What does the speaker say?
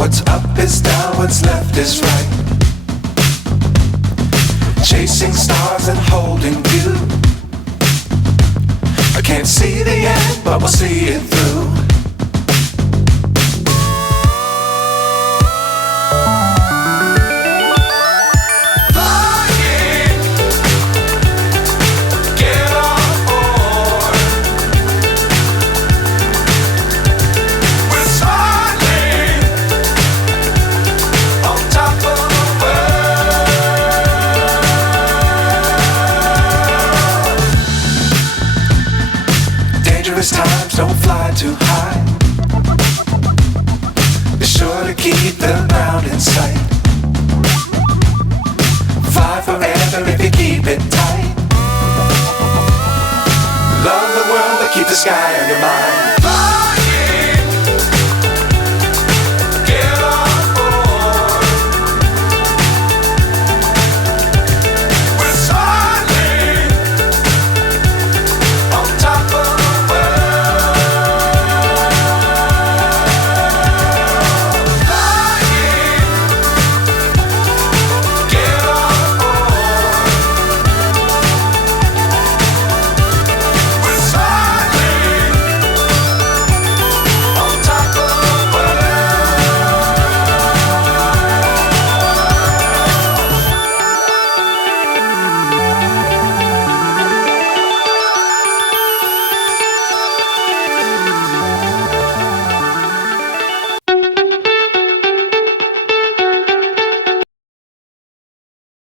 What's up is down, what's left is right. Chasing stars and holding you. I can't see the end, but we'll see it through. Times don't fly too high. Be sure to keep the ground in sight. Fly forever if you keep it tight. Love the world but keep the sky on your mind.